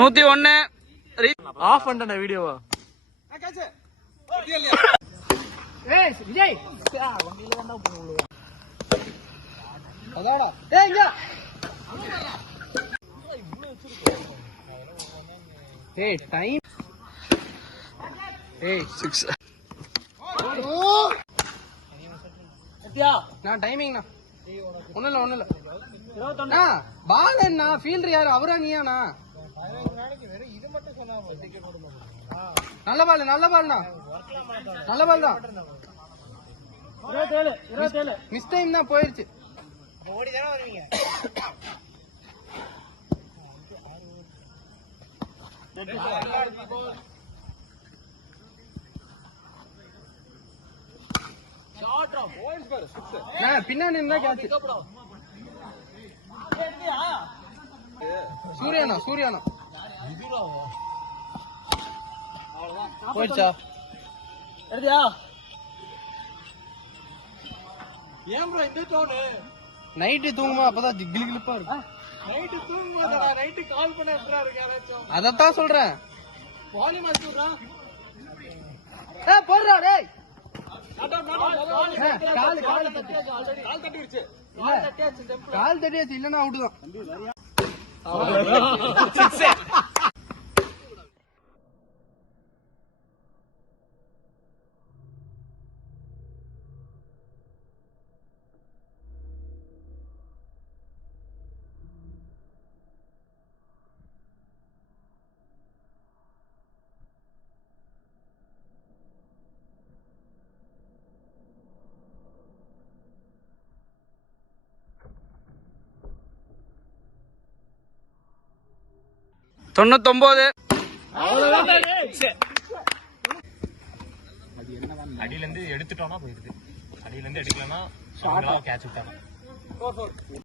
101 of பண்ண வீடியோவா Vijay அதாடா time 6 நான் டைமிங்ண்ணா ஒண்ணும் இல்ல பால் என்ன ஃபீல்டர் யாரு அவரா நீயாண்ணா நல்ல பால் நல்ல பால் தான் மிஸ் டைம் தான் போயிருச்சு பின்னாடி இருந்தா கேட்ச் சூர்யானா போயிடுச்சா நைட்டு தூங்குமா அப்பதான் கிளிப்பா இருக்கும் அதத்தான் சொல்றேன் போடுறா டேய் கால் தட்டியாச்சு இல்லன்னா அவுட் தான் அடியில இருந்து எடுத்துட்டோம்னா போயிருது, அடியில இருந்து எடுக்கலன்னா கேட்ச் விட்டாங்க.